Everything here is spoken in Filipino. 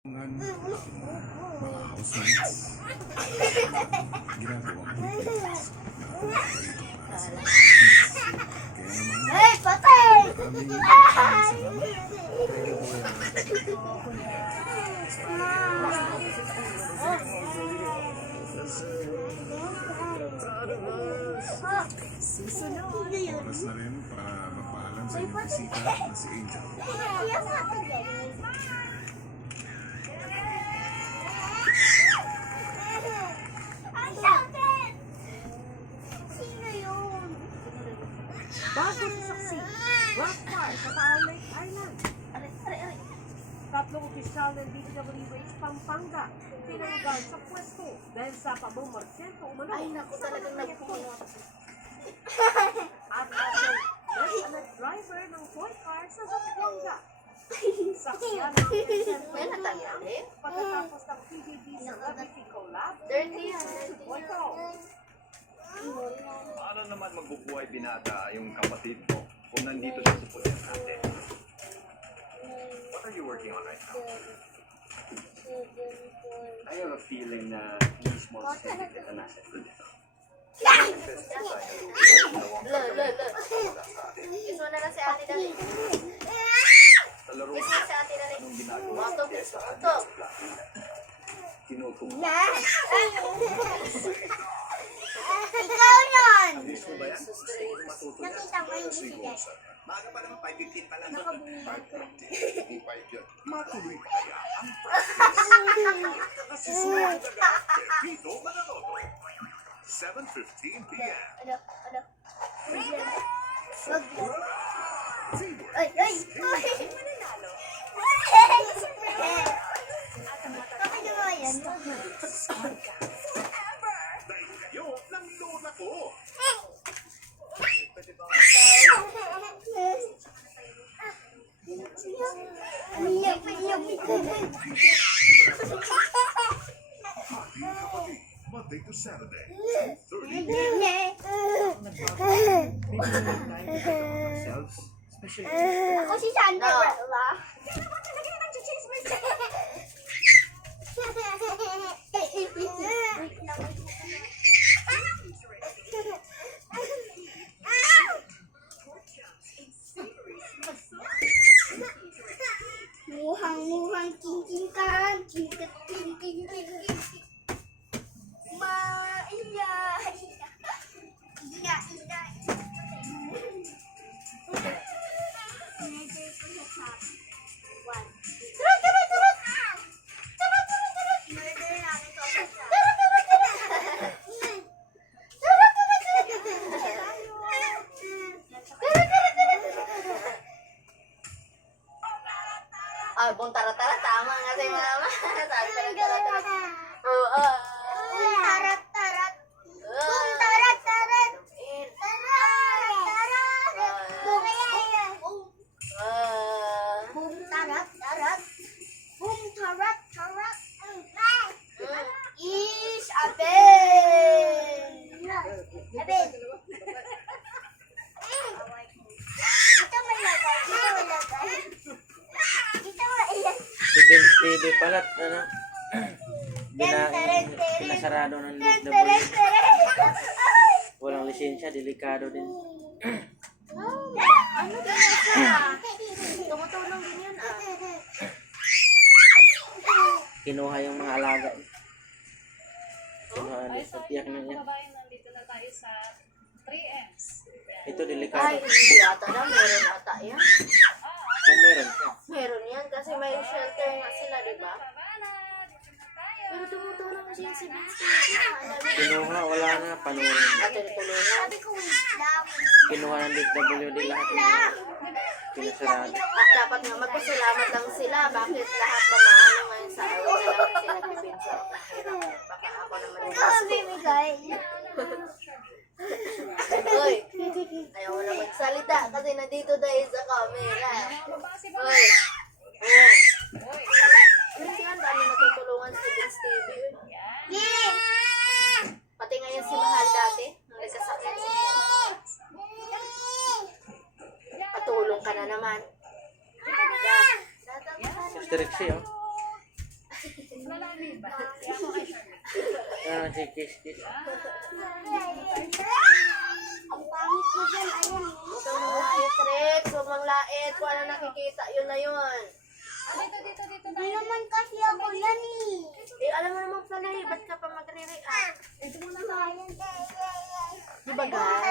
Mga housemates, ginagawang pilipinas. Kaya naman, Hey, patay! maraming salamat. Oras na rin para magpaalam sa inyong bisita na si Angel. Sino yun? Bago sa saksi, Rock Fire sa Taal Lake Island. Tatlong opisyal ng DPWH Pampanga tinanggal sa pwesto dahil sa pamamarsento umano. Ay, naku, talagang nagpuno. At national driver ng toy car sa Zamboanga. Saksiyan ng May natanggali? pagkatapos ng PBB Celebrity Collab. Dirty yan. Boyko. Paano naman magbubuhay binata yung kapatid mo kung nandito siya sa pulis natin? What are you working on right now? I have a feeling na hindi small syndicate na nasa ito dito. Gusto na lang si ate dali. Sa laro Gusto na si ate dali. anong ginagawa Wato, niya sa wato. tinutulong. Ikaw yun! Gusto ba yan? Matuto yan. Nakita mo yung bisigat. Maaga pa naman, 5:15 pa lang. Nakabungad. 5:35 yun. Matuloy pa kaya ang practice. Kasi sumunod agad, Pepito Manaloto. 7:15 p.m. Ano? Wag. Teamwork Ay, ay! is key. Mananalo. Kapag mo yan. Dahil kayo ng lola ko. Pwede ba? Monday to Saturday, 2:30 Ako si Cinderella. Muhang king kan, king. Ah, bong tara-tara, tama nga si mama. Sabi ko tara-tara. Oo. Tarat-tarat. Bong tarat-tarat. Bong tarat-tarat. Bong tarat-tarat. Is Abel. Abel. Ito may lagay. TV palat, ano? Pinasarado ng DPWH. Walang lisensya, delikado din. Ano din siya? Tumutulong din yun Kinuha yung mga alaga. Kinuha sa tiyak na niya. Nandito na tayo sa 3Ms. Ito, Ay, delikado. hindi ata na. Meron ata yan. Kung meron siya. Meron yan kasi may shelter nga sila, di ba? Sabana, dito na tayo. Pero tumutulong kasi yan si Vince. Kinuha, wala na, panurin. Ate, tulungan. Sabi ko, wait lang. Kinuha ng DPWD lahat ng pinasarado. Dapat nga magpasalamat lang sila. Bakit lahat ba maano ngayon sa akin na lang sila ni Vince? Baka ako naman yung Uy, ayaw mo na magsalita kasi nandito dahil sa camera. Uy, Vince yan, dami natutulungan si Vince TV. Pati ngayon si Mahal dati, nung nagkasakit. Patulong ka na naman. Sister Rexy, oh. Charlie ba? Kaya ako kay Charlie. Si Kiss. Ang pangit ko dyan, ayun. Huwag kang manglait, Rex. Huwag manglait. Kung ano nakikita, yun na yun. Dito Hindi tayo. naman kasi ako yan eh. Eh, alam mo naman pala eh. Ba't ka pa magre-react? Ito muna ba? Di ba guys?